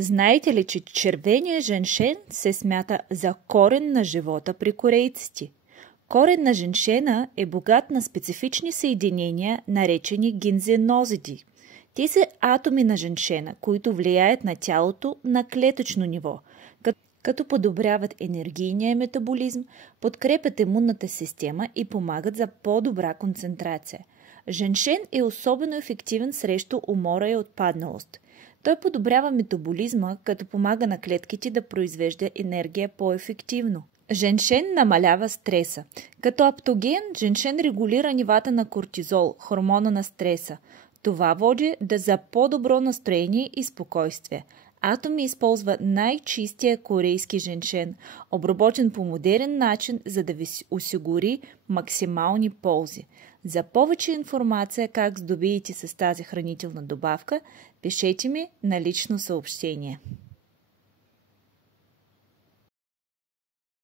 Знаете ли, че червения женшен се смята за корен на живота при корейците? Корен на женшена е богат на специфични съединения, наречени гинзенозиди. Те са атоми на женшена, които влияят на тялото на клетъчно ниво, като подобряват енергийния метаболизъм, подкрепят имунната система и помагат за по-добра концентрация. Женшен е особено ефективен срещу умора и отпадналост. Той подобрява метаболизма, като помага на клетките да произвежда енергия по-ефективно. Женшен намалява стреса. Като аптоген, женшен регулира нивата на кортизол, хормона на стреса. Това води за по-добро настроение и спокойствие. Атоми използва най-чистия корейски женшен, обработен по модерен начин, за да ви осигури максимални ползи. За повече информация как здобиете с тази хранителна добавка, пишете ми на лично съобщение.